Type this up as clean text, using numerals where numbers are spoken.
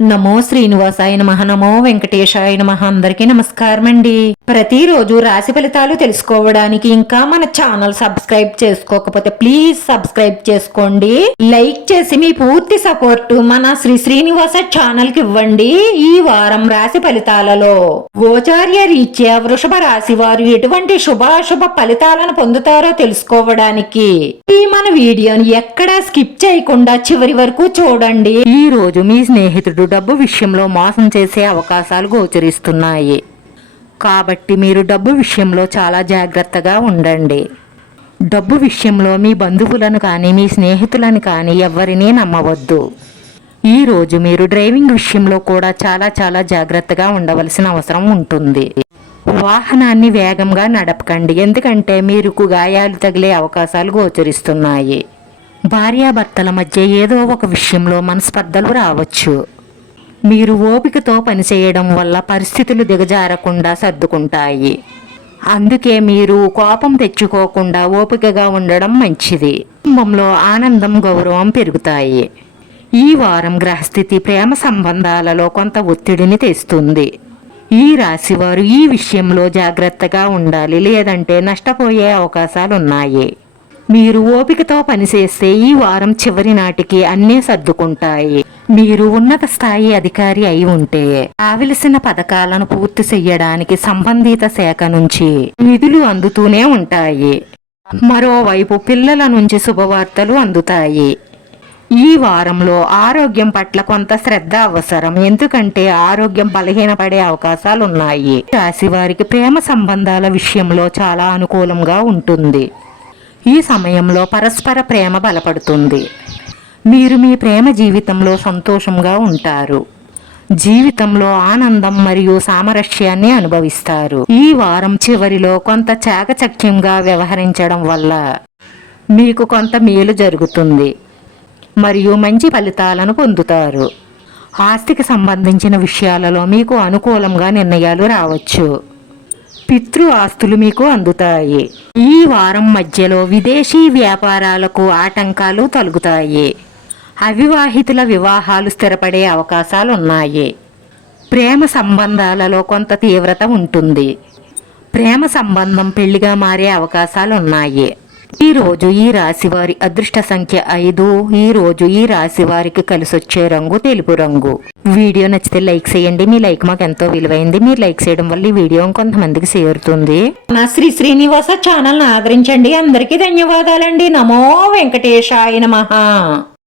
నమో శ్రీనివాసాయ నమః, నమో వెంకటేశాయ నమః. అందరికీ నమస్కారం అండి. ప్రతిరోజు రాశి ఫలితాలు తెలుసుకోవడానికి ఇంకా మన ఛానల్ సబ్స్క్రైబ్ చేసుకోకపోతే ప్లీజ్ సబ్స్క్రైబ్ చేసుకోండి. లైక్ చేసి మీ పూర్తి సపోర్ట్ మన శ్రీనివాస ఛానల్ కి ఇవ్వండి. ఈ వారం రాశి ఫలితాలలో గోచార్య రీత్యా వృషభ రాశి వారు ఎటువంటి శుభాశుభ ఫలితాలను పొందుతారో తెలుసుకోవడానికి ఈ మన వీడియోని ఎక్కడా స్కిప్ చేయకుండా చివరి వరకు చూడండి. ఈ రోజు మీ స్నేహితుడు డబ్బు విషయంలో మోసం చేసే అవకాశాలు గోచరిస్తున్నాయి కాబట్టి మీరు డబ్బు విషయంలో చాలా జాగ్రత్తగా ఉండండి. డబ్బు విషయంలో మీ బంధువులను కానీ మీ స్నేహితులను కానీ ఎవరినీ నమ్మవద్దు. ఈరోజు మీరు డ్రైవింగ్ విషయంలో కూడా చాలా జాగ్రత్తగా ఉండవలసిన అవసరం ఉంటుంది. వాహనాన్ని వేగంగా నడపకండి, ఎందుకంటే మీకు గాయాలు తగిలే అవకాశాలు గోచరిస్తున్నాయి. భార్యాభర్తల మధ్య ఏదో ఒక విషయంలో మనస్పర్ధలు రావచ్చు. మీరు ఓపికతో పనిచేయడం వల్ల పరిస్థితులు దిగజారకుండా సర్దుకుంటాయి. అందుకే మీరు కోపం తెచ్చుకోకుండా ఓపికగా ఉండడం మంచిది. కుటుంబంలో ఆనందం గౌరవం పెరుగుతాయి. ఈ వారం గ్రహస్థితి ప్రేమ సంబంధాలలో కొంత ఒత్తిడిని తెస్తుంది. ఈ రాశివారు ఈ విషయంలో జాగ్రత్తగా ఉండాలి, లేదంటే నష్టపోయే అవకాశాలున్నాయి. మీరు ఓపికతో పనిచేస్తే ఈ వారం చివరి నాటికి అన్నీ సర్దుకుంటాయి. మీరు ఉన్నత స్థాయి అధికారి అయి ఉంటే కావలసిన పథకాలను పూర్తి చెయ్యడానికి సంబంధిత శాఖ నుంచి నిధులు అందుతూనే ఉంటాయి. మరోవైపు పిల్లల నుంచి శుభవార్తలు అందుతాయి. ఈ వారంలో ఆరోగ్యం పట్ల కొంత శ్రద్ధ అవసరం, ఎందుకంటే ఆరోగ్యం బలహీనపడే అవకాశాలున్నాయి. రాశి వారికి ప్రేమ సంబంధాల విషయంలో చాలా అనుకూలంగా ఉంటుంది. ఈ సమయంలో పరస్పర ప్రేమ బలపడుతుంది. మీరు మీ ప్రేమ జీవితంలో సంతోషంగా ఉంటారు. జీవితంలో ఆనందం మరియు సామరస్యాన్ని అనుభవిస్తారు. ఈ వారం చివరిలో కొంత చాకచక్యంగా వ్యవహరించడం వల్ల మీకు కొంత మేలు జరుగుతుంది మరియు మంచి ఫలితాలను పొందుతారు. ఆస్తికి సంబంధించిన విషయాలలో మీకు అనుకూలంగా నిర్ణయాలు రావచ్చు. పితృ ఆస్తులు మీకు అందుతాయి. ఈ వారం మధ్యలో విదేశీ వ్యాపారాలకు ఆటంకాలు తొలగుతాయి. అవివాహితుల వివాహాలు స్థిరపడే అవకాశాలు ఉన్నాయి. ప్రేమ సంబంధాలలో కొంత తీవ్రత ఉంటుంది. ప్రేమ సంబంధం పెళ్లిగా మారే అవకాశాలు ఉన్నాయి. ఈరోజు ఈ రాశి వారి అదృష్ట సంఖ్య 5. ఈరోజు ఈ రాశి వారికి కలిసొచ్చే రంగు తెలుపు రంగు. వీడియో నచ్చితే లైక్ చేయండి. మీ లైక్ మాకు ఎంతో విలువైంది. మీరు లైక్ చేయడం వల్ల ఈ వీడియో కొంతమందికి చేరుతుంది. నా శ్రీనివాస ఛానల్ ఆదరించండి. అందరికీ ధన్యవాదాలండి. నమో వెంకటేశాయ నమః.